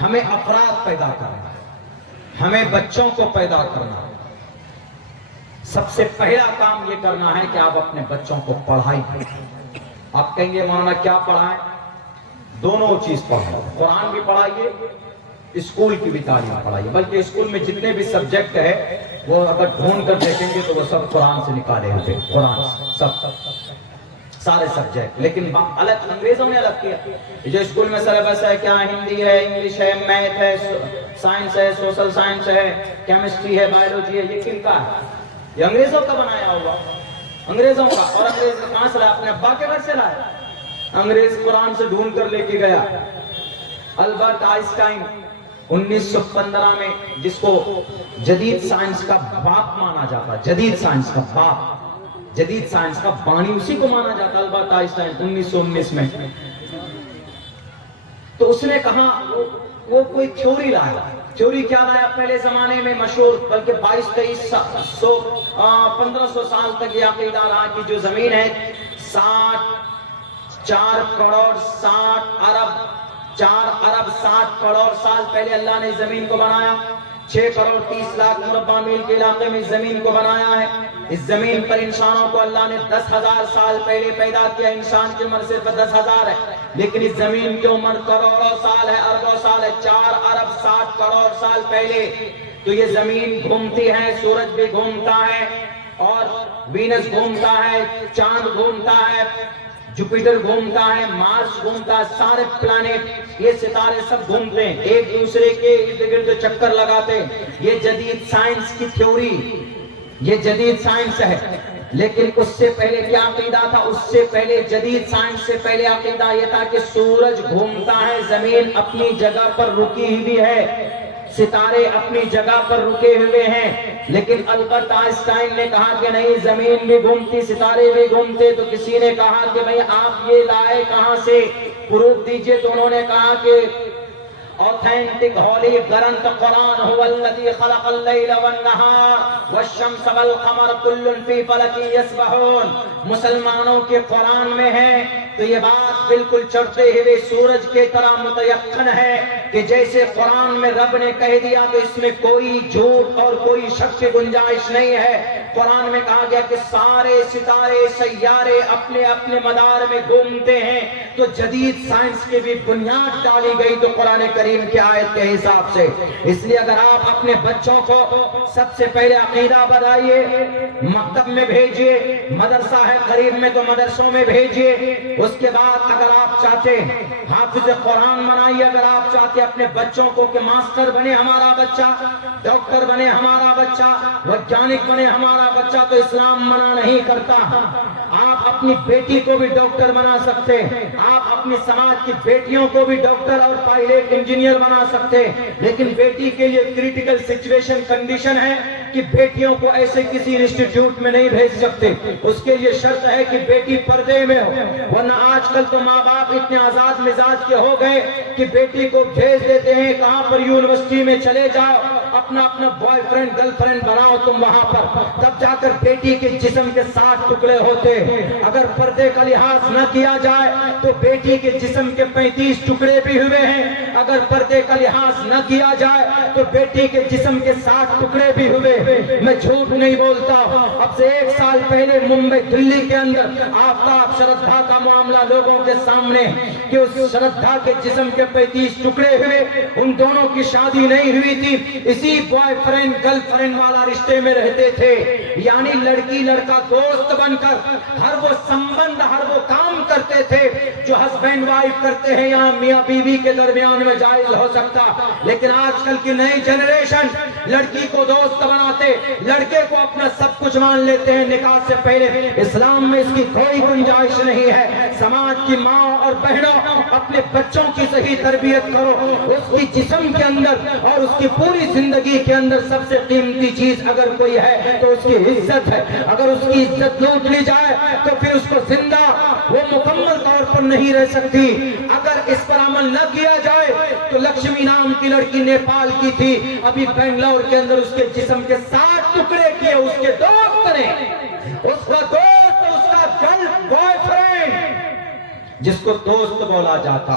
ہمیں افراد پیدا کرنا ہے، ہمیں بچوں کو پیدا کرنا ہے۔ سب سے پہلا کام یہ کرنا ہے کہ آپ اپنے بچوں کو پڑھائیں۔ آپ کہیں گے مولانا کیا پڑھائیں؟ دونوں چیز پڑھائیں، قرآن بھی پڑھائیے، اسکول کی بھی تعلیم پڑھائیے۔ بلکہ اسکول میں جتنے بھی سبجیکٹ ہے وہ اگر ڈھونڈ کر دیکھیں گے تو وہ سب قرآن سے نکالے ہوتے ہیں، قرآن سے سب سارے سبجیکٹ۔ لیکن الگ انگریزوں نے الگ کیا، جو اسکول میں سلیبس ہے کیا ہندی ہے، انگلش ہے، میتھ ہے، سائنس ہے، سوشل سائنس ہے، کیمسٹری ہے، بایولوجی ہے، یہ کن کا ہے؟ یہ انگریزوں کا بنایا ہوا، انگریزوں کا۔ اور انگریز کہاں سے لایا؟ اپنے ابا کے گھر سے لایا۔ انگریز قرآن سے ڈھونڈ کر لے کے گیا۔ البرٹ آئنسٹائن 1915 میں، جس کو جدید سائنس کا باپ مانا جاتا، جدید سائنس کا باپ، جدید سائنس کا بانی اسی کو مانا جاتا، البرٹ آئنسٹائن 1919 میں۔ تو اس نے کہا وہ کوئی تھیوری لایا۔ تھیوری کیا لایا؟ پہلے زمانے میں مشہور، بلکہ 1500 سال تک یہ عقیدہ رہا کہ جو زمین ہے 4 کروڑ 60 کروڑ سال پہلے اللہ نے زمین کو بنایا۔ 6 کروڑ 30 لاکھ مربع میل کے علاقے میں زمین کو بنایا ہے۔ اس زمین پر انسانوں کو اللہ نے 10,000 سال پہلے پیدا کیا۔ انسان کی عمر صرف 10,000 ہے، لیکن اس زمین کی عمر کروڑوں سال ہے، اربوں سال ہے۔ 4 ارب 60 کروڑ سال پہلے تو یہ زمین گھومتی ہے، سورج بھی گھومتا ہے، اور وینس گھومتا ہے، چاند گھومتا ہے، جوپیٹر گھومتا ہے، مارس گھومتا ہے، سارے پلانٹ، یہ ستارے سب گھومتے ہیں، ایک دوسرے کے ارد گرد چکر لگاتے ہیں۔ یہ جدید سائنس کی تھیوری، یہ جدید سائنس ہے۔ لیکن اس سے پہلے کیا عقیدہ تھا؟ اس سے پہلے، جدید سائنس سے پہلے عقیدہ یہ تھا کہ سورج گھومتا ہے، زمین اپنی جگہ پر رکی ہوئی ہے، ستارے اپنی جگہ پر رکے ہوئے ہیں۔ لیکن البرٹ آئنسٹائن نے کہا کہ نہیں، زمین بھی گھومتی، ستارے بھی گھومتے۔ تو کسی نے کہا کہ بھئی آپ یہ لائے کہاں سے؟ پروف دیجئے۔ تو انہوں نے کہا کہ authentic holy گرنتھ قرآن هو الذي خلق الليل والنهار والشمس والقمر كل في فلك يسبحون۔ مسلمانوں کے قرآن میں ہے، تو یہ بات بالکل چڑھتے ہوئے سورج کے طرح متیقن ہے کہ جیسے قرآن میں رب نے کہہ دیا تو اس میں کوئی جھوٹ اور کوئی شک کی گنجائش نہیں ہے۔ قرآن میں کہا گیا کہ سارے ستارے سیارے اپنے اپنے مدار میں گھومتے ہیں۔ تو جدید سائنس کی بھی بنیاد ڈالی گئی تو قرآن کریم کی آیت کے حساب سے۔ اس لیے اگر آپ اپنے بچوں کو سب سے پہلے عقیدہ بتائیے، مکتب میں بھیجئے، مدرسہ ہے قریب میں تو مدرسوں میں بھیجئے۔ اس کے بعد اگر آپ چاہتے حافظ قرآن بنائیے، اگر آپ چاہتے اپنے بچوں کو کہ ماسٹر بنے ہمارا بچہ، ڈاکٹر بنے ہمارا بچہ، ویگیانک بنے ہمارا بچہ، تو اسلام منع نہیں کرتا۔ آپ اپنی بیٹی کو بھی ڈاکٹر بنا سکتے، آپ اپنی سماج کی بیٹیوں کو بھی ڈاکٹر اور پائلٹ انجینئر بنا سکتے۔ لیکن بیٹی کے لیے کریٹیکل سچویشن کنڈیشن ہے کہ بیٹیوں کو ایسے کسی انسٹیٹیوٹ میں نہیں بھیج سکتے۔ اس کے لیے شرط ہے کہ بیٹی پردے میں ہو، ورنہ آج کل تو ماں باپ اتنے آزاد مزاج کے ہو گئے کہ بیٹی کو بھیج دیتے ہیں کہاں پر، یونیورسٹی میں چلے جاؤ، اپنا بوائے فرینڈ گرل فرینڈ بناؤ تم وہاں پر۔ تب جا کر بیٹی کے جسم کے 60 ٹکڑے ہوتے۔ اگر پردے کا لحاظ نہ کیا جائے تو بیٹی کے جسم کے 35 ٹکڑے بھی ہوئے ہیں۔ اگر پردے کا لحاظ نہ کیا جائے تو بیٹی کے جسم کے 60 ٹکڑے بھی ہوئے۔ میں جھوٹ نہیں بولتا۔ اب سے 1 سال پہلے ممبئی دلی کے اندر آفتاب شردھا کا معاملہ لوگوں کے سامنے کہ اس شردھا کے جسم کے 35 ٹکڑے ہوئے، ان دونوں کی شادی نہیں ہوئی تھی، اسی بوائے فرینڈ گرل فرینڈ والا رشتے میں رہتے تھے۔ یعنی لڑکی لڑکا دوست بن کر ہر وہ سمبند، ہر وہ کام کرتے تھے جو ہسبینڈ وائف کرتے ہیں، یہاں میاں بیوی کے درمیان میں جائز ہو سکتا۔ لیکن آج کل کی نئی جنریشن لڑکی کو دوست بناتے، لڑکے کو اپنا سب کچھ مان لیتے ہیں نکاح سے پہلے۔ اسلام میں اس کی کوئی گنجائش نہیں ہے۔ سماج کی ماں اور بہنوں، اپنے بچوں کی صحیح تربیت کرو۔ اس کی جسم کے اندر اور اس کی پوری زندگی کے اندر سب سے قیمتی چیز اگر کوئی ہے تو اس کی عزت ہے۔ اگر اس کی عزت لوٹ لی جائے تو پھر اس کو زندہ وہ مکمل طور پر نہیں رہ سکتی۔ اگر اس پر عمل نہ کیا جائے تو لکشمی نام کی لڑکی نیپال کی تھی، ابھی بنگلور کے اندر اس کے جسم کے 60 ٹکڑے کیے اس کے دوست نے، اس کا دوست، اس کا گرل بوائے فرینڈ، جس کو دوست بولا جاتا،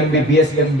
MBBS MD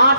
8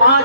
5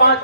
5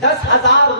10,000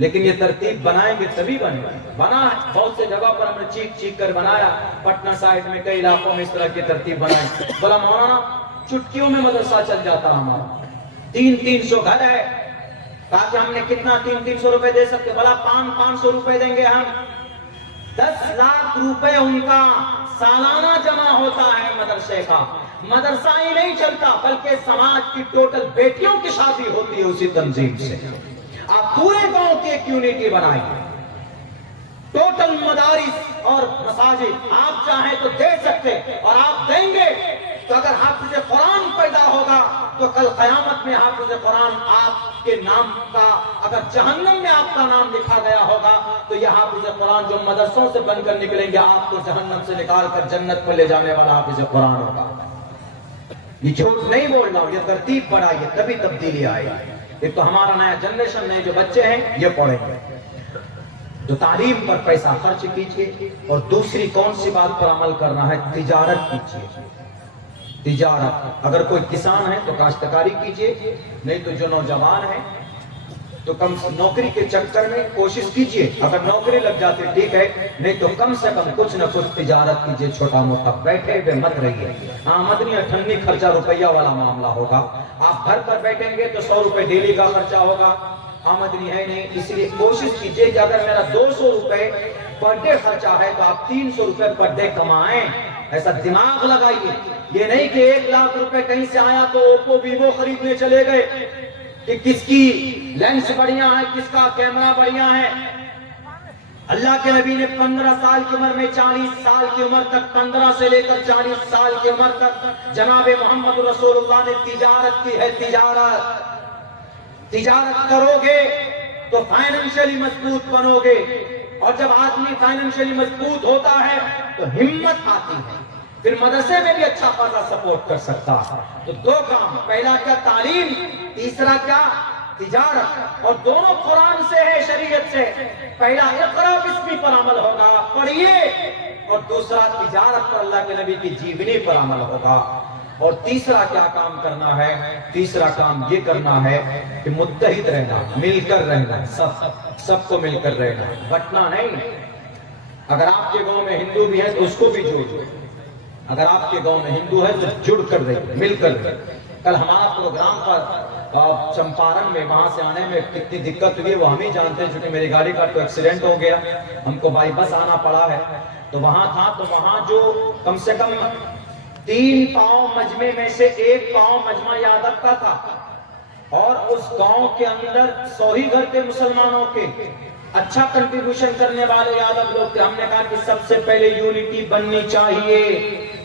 لیکن یہ ترتیب بنائیں گے تبھی بنے گا. بنا ہے بہت سے جگہ پر ہم نے چیخ چیخ کر بنایا. پٹنہ سائڈ میں کئی علاقوں میں اس طرح کی ترتیب بنائی. بولا مولانا چٹکیوں میں مدرسہ چل جاتا ہمارا, 300 گھر ہے, تاکہ ہم نے کتنا 300 روپے دے سکتے. بولا 500 روپے دیں گے ہم. 10 لاکھ روپے ان کا سالانہ جمع ہوتا ہے مدرسے کا. مدرسہ ہی نہیں چلتا بلکہ سماج کی ٹوٹل بیٹیوں کی شادی ہوتی ہے اسی تنظیم سے. آپ پورے گاؤں کی ایک یونٹی بنائیے, ٹوٹل مدارس اور مساجد آپ چاہیں تو دے سکتے, اور آپ دیں گے تو اگر حافظ قرآن پیدا ہوگا تو کل قیامت میں حافظ قرآن آپ کے نام کا, اگر جہنم میں آپ کا نام لکھا گیا ہوگا تو یہ حافظ قرآن جو مدرسوں سے بن کر نکلیں گے آپ کو جہنم سے نکال کر جنت پر لے جانے والا حافظ قرآن ہوگا. یہ جھوٹ نہیں بول رہا ہوں, یہ ترتیب بڑھائیے تبھی تبدیلی آئے گی. ایک تو ہمارا نیا جنریشن, نئے جو بچے ہیں یہ پڑھیں گے, تو تعلیم پر پیسہ خرچ کیجیے. اور دوسری کون سی بات پر عمل کرنا ہے, تجارت کیجیے. تجارت, اگر کوئی کسان ہے تو کاشتکاری کیجیے, نہیں تو جو نوجوان ہیں تو کم نوکری کے چکر میں کوشش کیجیے. اگر نوکری لگ جاتے ٹھیک ہے, نہیں تو کم سے کم کچھ نہ کچھ تجارت کیجیے چھوٹا موٹا. بیٹھے ہوئے مت رہیے. آمدنی اٹھنی خرچہ روپیہ والا معاملہ ہوگا. آپ گھر پر بیٹھیں گے تو 100 روپے ڈیلی کا خرچہ ہوگا, آمدنی ہے نہیں. اس لیے کوشش کیجیے کہ اگر میرا 200 روپے پر ڈے خرچہ ہے تو آپ 300 روپے پر ڈے کمائیں. ایسا دماغ لگائیے. یہ نہیں کہ 1 لاکھ روپے کہیں سے آیا تو اوپو ویوو خریدنے چلے گئے کہ کس کی لینس بڑھیا ہے, کس کا کیمرہ بڑھیا ہے. اللہ کے نبی نے 15 سال کی عمر میں 40 سال کی عمر تک, 15 سے لے کر 40 سال کی عمر تک جناب محمد رسول اللہ نے تجارت کی ہے. تجارت کرو گے تو فائنینشلی مضبوط بنو گے, اور جب آدمی فائنینشلی مضبوط ہوتا ہے تو ہمت آتی ہے, پھر مدرسے میں بھی اچھا خاصا سپورٹ کر سکتا ہے. تو 2 کام, پہلا کیا تعلیم, تیسرا کیا تجارت, اور دونوں قرآن سے ہے, شریعت سے. پہلا اقرا بسم پر عمل ہوگا, پڑھیے, اور دوسرا تجارت پر اللہ کے نبی کی جیونی پر عمل ہوگا. اور تیسرا کیا کام کرنا ہے, تیسرا کام یہ کرنا ہے کہ متحد رہنا, مل کر رہنا, سب کو مل کر رہنا, بٹنا نہیں. اگر آپ کے گاؤں میں ہندو بھی ہے تو اس کو بھی جوڑو. اگر آپ کے گاؤں میں ہندو ہے تو جڑ کر رہیے, مل کر رہیے. کل ہمارا پروگرام پر چمپارن میں وہاں سے آنے میں کتنی دقت ہوئی وہ ہم ہی جانتے ہیں, چونکہ میری گاڑی کا تو ایکسیڈنٹ ہو گیا, ہم کو بائی بس آنا پڑا ہے. تو وہاں تھا, تو وہاں جو کم سے کم 3 پاؤں مجمع میں سے 1 پاؤں مجمع یادو کا تھا, اور اس گاؤں کے اندر 100 ہی گھر کے مسلمانوں کے اچھا کنٹریبیوشن کرنے والے یادو لوگ تھے. ہم نے کہا کہ سب سے پہلے یونٹی بننی چاہیے,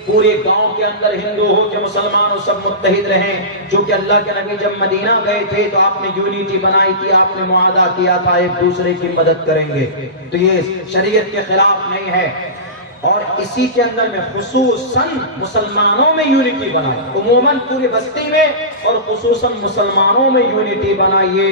پورے گاؤں کے اندر ہندو ہو کہ مسلمان ہو سب متحد رہیں. کیونکہ اللہ کے نبی جب مدینہ گئے تھے تو آپ نے یونٹی بنائی تھی, آپ نے معاہدہ کیا تھا ایک دوسرے کی مدد کریں گے. تو یہ شریعت کے خلاف نہیں ہے. اور اسی کے اندر میں خصوصاً مسلمانوں میں یونٹی بنائی, عموماً پوری بستی میں اور خصوصاً مسلمانوں میں یونٹی بنائیے.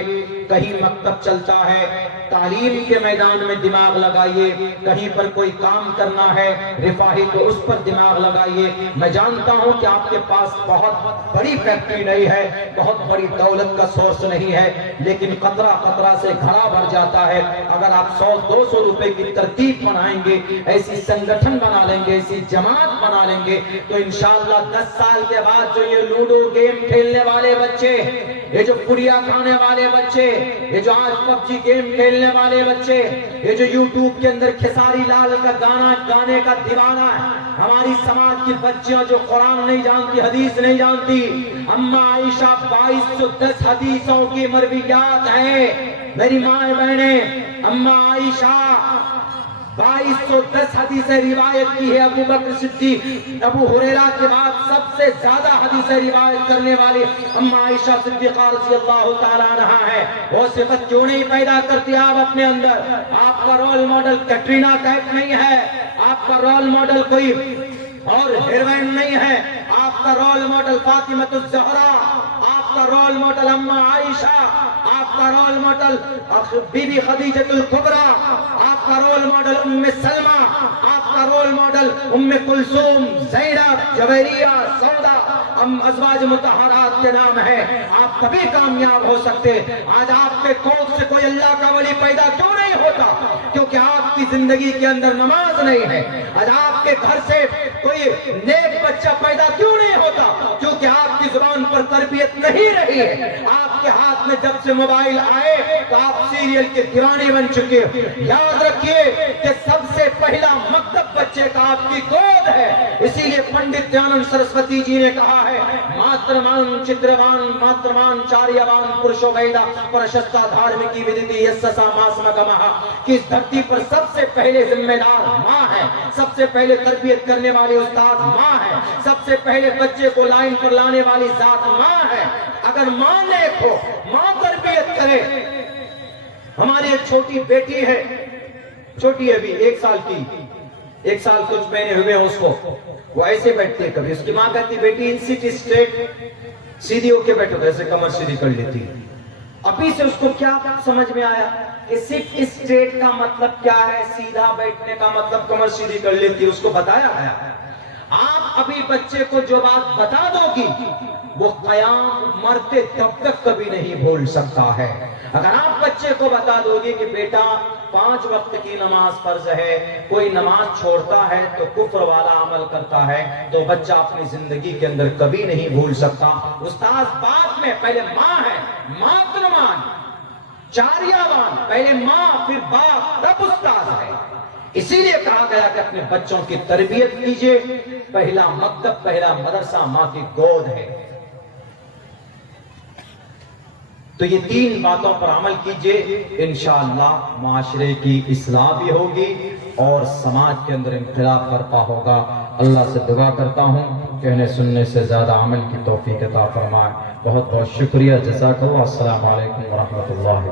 کہیں مکتب چلتا ہے, تعلیم کے میدان میں دماغ لگائیے. کہیں پر کوئی کام کرنا ہے رفاہی تو اس پر دماغ لگائیے. میں جانتا ہوں کہ آپ کے پاس بہت بڑی فیکٹری نہیں ہے, بہت بڑی دولت کا سورس نہیں ہے, لیکن قطرہ قطرہ سے گھڑا بھر جاتا ہے. اگر آپ 100-200 روپے کی ترتیب بنائیں گے, ایسی سنگٹھن بنا لیں گے, ایسی جماعت بنا لیں گے, تو انشاءاللہ 10 سال کے بعد جو یہ لوڈو گیم کھیلنے والے بچے, یہ جو پڑیا کھانے والے بچے, یہ جو آج PUBG گیم کھیلنے والے بچے, یہ جو یوٹیوب کے اندر کھساری لال کا گانا گانے کا دیوانہ ہے, ہماری سماج کی بچیاں جو قرآن نہیں جانتی, حدیث نہیں جانتی, اماں عائشہ 2210 حدیثوں کی مرویات ہیں. میری ماں بہنیں, اماں عائشہ 2210 حدیثیں روایت کی ہے. ابو بکر صدیق, ابو ہریرہ کے بعد سب سے زیادہ حدیثیں روایت کرنے والی اماں عائشہ صدیقہ رضی اللہ تعالیٰ عنہا ہے. وہ صفت کیوں نہیں پیدا کرتی آپ اپنے اندر؟ آپ کا رول ماڈل کیٹرینا کیف نہیں ہے, آپ کا رول ماڈل کوئی اور ہیروئن نہیں ہے, آپ کا رول ماڈل فاطمہ الزہرا, آپ کا رول ماڈل اماں عائشہ, آپ کا رول ماڈل بی بی خدیجہ الکبریٰ, آپ کا رول ماڈل ام سلمہ, آپ کا رول ماڈل ام کلثوم, زینب, جویریہ, سودا, ازواج مطہرات کے نام ہے آپ کبھی کامیاب ہو سکتے۔ آج آپ کے کوکھ سے کوئی اللہ کا ولی پیدا کیوں نہیں ہوتا؟ کیونکہ آپ کی زندگی کے اندر نماز نہیں ہے۔ آج آپ کے گھر سے کوئی نیک بچہ پیدا کیوں نہیں ہوتا؟ کیونکہ آپ کی زبان پر تربیت نہیں رہی ہے۔ آپ کے ہاتھ میں جب سے موبائل آئے تو آپ سیریل کے دیوانے بن چکے۔ یاد رکھیے کہ سب سے پہلا مکتب بچے کا آپ کی گود ہے۔ اسی لیے پنڈت دیانند سرسوتی جی نے کہا ہے ماترمان چتروان ماترمان چاریوان پرشو ویدا پرشستا دھارمکی ودیتی یسسا ماسمکمہا، کہ اس دھرتی پر سب سے پہلے ذمہ دار ماں ہے، سب سے پہلے تربیت کرنے والی استاد ماں ہے، سب سے پہلے بچے کو لائن پر لانے والی ذات ماں ہے۔ اگر ماں نیک ہو، ماں تربیت کرے۔ ہماری ایک چھوٹی بیٹی ہے، چھوٹی ہے بھی 1 سال کی، 1 سال کچھ مہینے ہوئے ہیں اس کو، وہ ایسے بیٹھتی ہے، کبھی اس کی ماں کہتی بیٹی سیٹ اسٹریٹ، سیدھی ہو کے بیٹھو، ایسے کمر سیدھی کر لیتی۔ ابھی سے اس کو کیا سمجھ میں آیا کہ سیٹ اسٹریٹ کا مطلب کیا ہے، سیدھا بیٹھنے کا مطلب کمر سیدھی کر لیتی، اس کو بتایا گیا۔ آپ ابھی بچے کو جو بات بتا دو گی وہ قیام مرتے تب تک کبھی نہیں بھول سکتا ہے۔ اگر آپ بچے کو بتا دو گے کہ بیٹا 5 وقت کی نماز فرض ہے، کوئی نماز چھوڑتا ہے تو کفر والا عمل کرتا ہے، تو بچہ اپنی زندگی کے اندر کبھی نہیں بھول سکتا۔ استاد بعد میں، پہلے ماں ہے، ماترمان چاریاوان، پہلے ماں پھر باپ تب استاد ہے۔ اسی لیے کہا گیا کہ اپنے بچوں کی تربیت کیجئے، پہلا مکتب پہلا مدرسہ ماں کی گود ہے۔ تو یہ 3 باتوں پر عمل کیجئے، انشاءاللہ معاشرے کی اصلاح بھی ہوگی اور سماج کے اندر انقلاب برپا ہوگا۔ اللہ سے دعا کرتا ہوں کہنے سننے سے زیادہ عمل کی توفیق عطا فرمائے۔ بہت بہت شکریہ، جزاک اللہ، السلام علیکم ورحمۃ اللہ۔